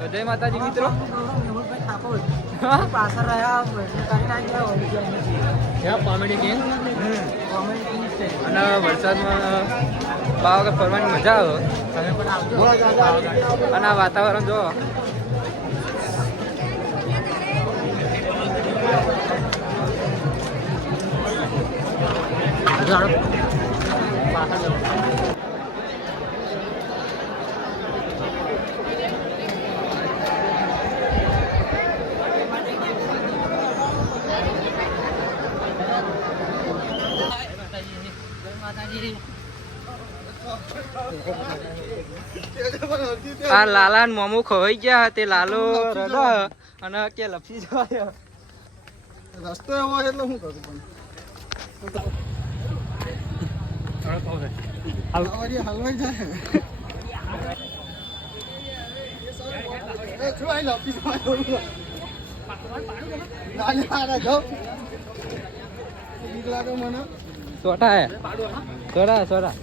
જય માતાજી મિત્રો. પાછળ રહ્યા કોમેડી કિંગ. અને વરસાદમાં પાવાગઢ ફરવાની મજા આવે. તમે પણ આવજો અને આ વાતાવરણ જો. આ લાલા ને મોમું ખવાઈ ગયા તે લાલો રડા અને કે લપસી જવાય રસ્તો એવો એટલે શું કરું પણ હલવાઈ જાય સોટા હે સોડા સોડા